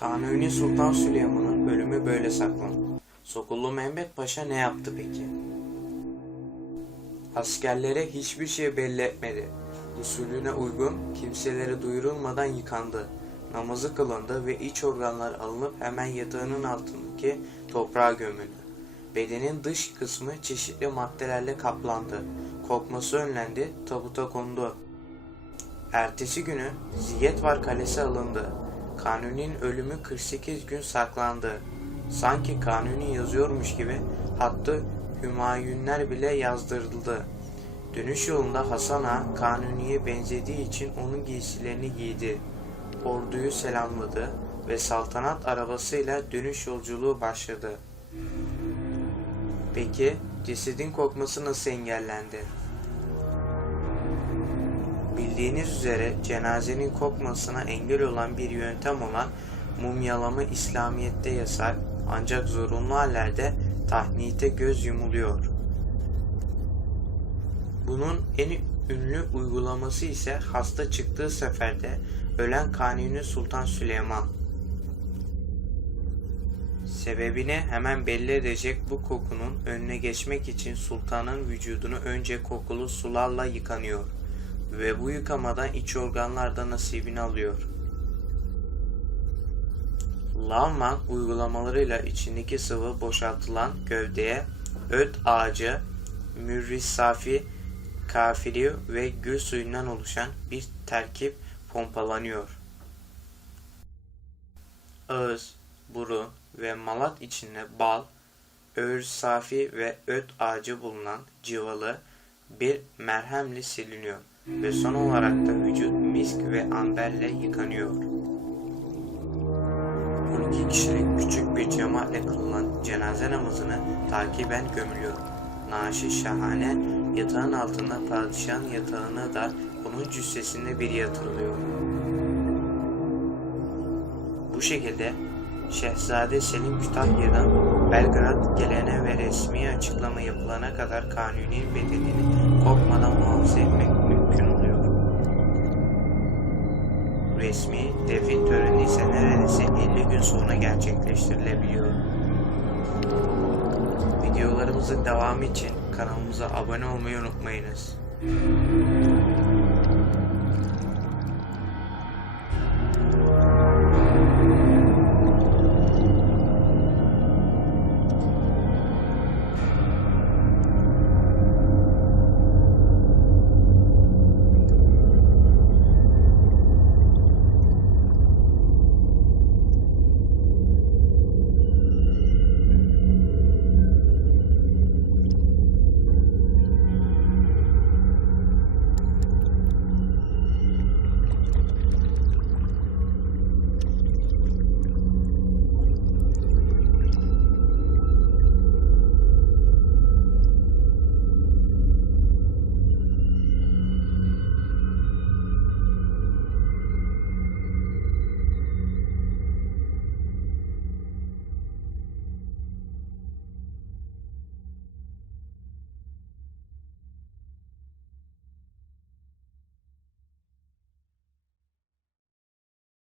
Kanuni Sultan Süleyman'ın ölümü böyle saklandı. Sokullu Mehmet Paşa ne yaptı peki? Askerlere hiçbir şey belli etmedi. Usulüne uygun kimselere duyurulmadan yıkandı. Namazı kılındı ve iç organlar alınıp hemen yatağının altındaki toprağa gömüldü. Bedenin dış kısmı çeşitli maddelerle kaplandı. Kokması önlendi, tabuta kondu. Ertesi günü Ziyetvar Kalesi alındı. Kanuni'nin ölümü 48 gün saklandı. Sanki Kanuni yazıyormuş gibi hattı Hümayunler bile yazdırıldı. Dönüş yolunda Hasan Ağa Kanuni'ye benzediği için onun giysilerini giydi. Orduyu selamladı ve saltanat arabasıyla dönüş yolculuğu başladı. Peki cesedin kokması nasıl engellendi? Bildiğiniz üzere cenazenin kokmasına engel olan bir yöntem olan mumyalama İslamiyet'te yasak ancak zorunlu hallerde tahnite göz yumuluyor. Bunun en ünlü uygulaması ise hasta çıktığı seferde ölen Kanuni Sultan Süleyman. Sebebini hemen belli edecek bu kokunun önüne geçmek için sultanın vücudunu önce kokulu sularla yıkanıyor ve bu yıkamadan iç organlar da nasibini alıyor. Lavman uygulamalarıyla içindeki sıvı boşaltılan gövdeye öt ağacı, mürris safi, kafiri ve gül suyundan oluşan bir terkip pompalanıyor. Ağız, burun ve malat içinde bal, öğür safi ve öt ağacı bulunan civalı bir merhemle siliniyor ve son olarak da vücut misk ve amberle yıkanıyor. 12 kişilik küçük bir cemaatle kılınan cenaze namazını takiben gömülüyor. Naaşı şahane yatağın altında padişahın yatağına da onun cüssesinde biri yatırılıyor. Bu şekilde Şehzade Selim Kütahya'dan Belgrad gelene ve resmi açıklama yapılana kadar Kanuni'nin bedenini kopmadan muhafaza etmek mümkün Resmi defin töreni ise neredeyse 50 gün sonra gerçekleştirilebiliyor. Videolarımızın devamı için kanalımıza abone olmayı unutmayınız.